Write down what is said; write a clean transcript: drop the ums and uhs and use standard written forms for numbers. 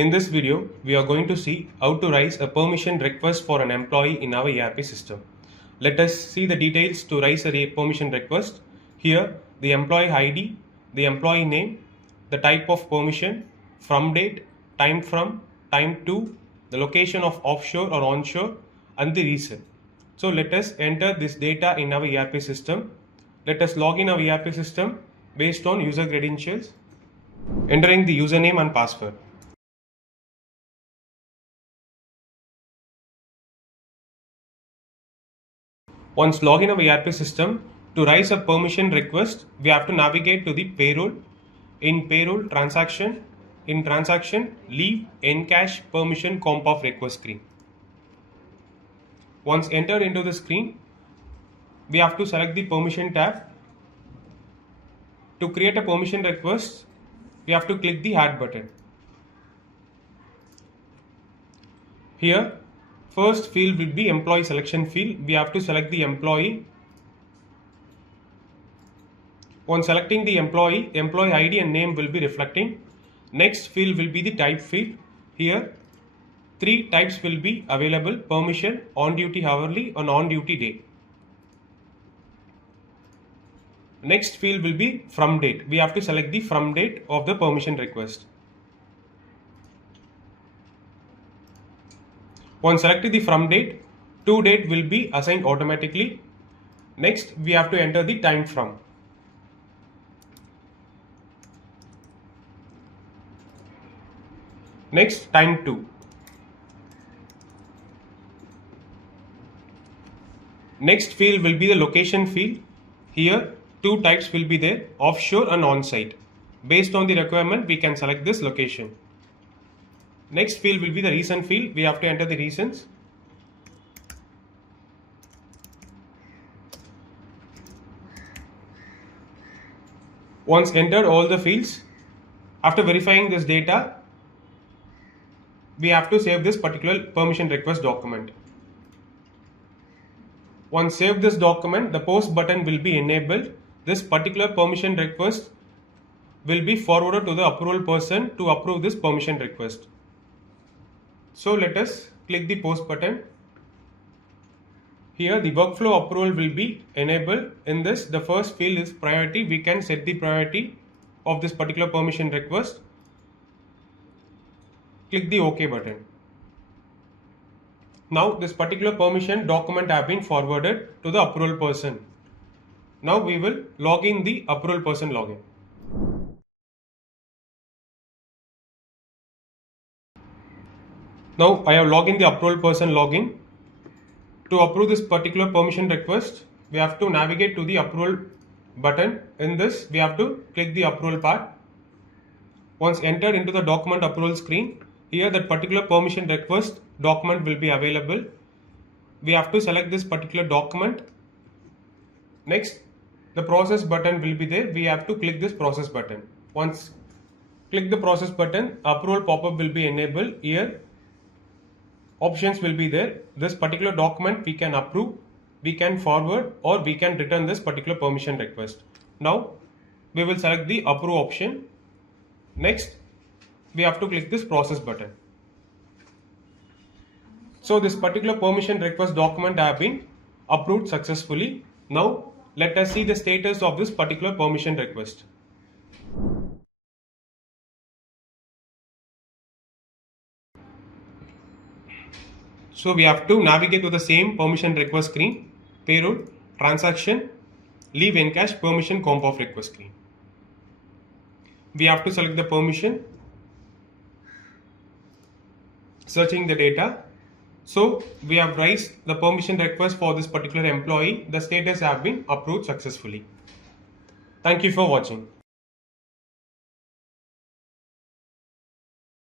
In this video, we are going to see how to raise a permission request for an employee in our ERP system. Let us see the details to raise a permission request. Here, the employee ID, the employee name, the type of permission, from date, time from, time to, the location of offshore or onshore, and the reason. So let us enter this data in our ERP system. Let us log in our ERP system based on user credentials, entering the username and password. Once log in our ERP system, to raise a permission request, we have to navigate to the payroll. In payroll, transaction. In transaction, leave, encash, permission, comp of request screen. Once entered into the screen, we have to select the permission tab. To create a permission request, we have to click the add button. Here, first field will be employee selection field. We have to select the employee. On selecting the employee ID and name will be reflecting. Next field will be the type field. Here, three types will be available: permission, on duty hourly, and on duty day. Next field will be from date. We have to select the from date of the permission request. Once selected the from date, to date will be assigned automatically. Next, we have to enter the time from. Next, time to. Next field will be the location field. Here, two types will be there: offshore and on-site. Based on the requirement, we can select this location. Next field will be the reason field. We have to enter the reasons. Once entered all the fields, after verifying this data, we have to save this particular permission request document. Once save this document, the post button will be enabled. This particular permission request will be forwarded to the approval person to approve this permission request. So let us click the post button. Here the workflow approval will be enabled. In this, the first field is priority. We can set the priority of this particular permission request. Click the OK button. Now this particular permission document have been forwarded to the approval person. Now we will log in the approval person login. Now I have logged in the approval person login. To approve this particular permission request, we have to navigate to the approval button. In this, we have to click the approval part. Once entered into the document approval screen, here that particular permission request document will be available. We have to select this particular document. Next, the process button will be there. We have to click this process button. Once click the process button, approval pop-up will be enabled. Here options will be there. This particular document we can approve, we can forward, or we can return this particular permission request. Now we will select the approve option. Next, we have to click this process button. So this particular permission request document have been approved successfully. Now let us see the status of this particular permission request. So we have to navigate to the same permission request screen: payroll, transaction, leave, encash, permission, comp of request screen. We have to select the permission, searching the data. So we have raised the permission request for this particular employee. The status have been approved successfully. Thank you for watching.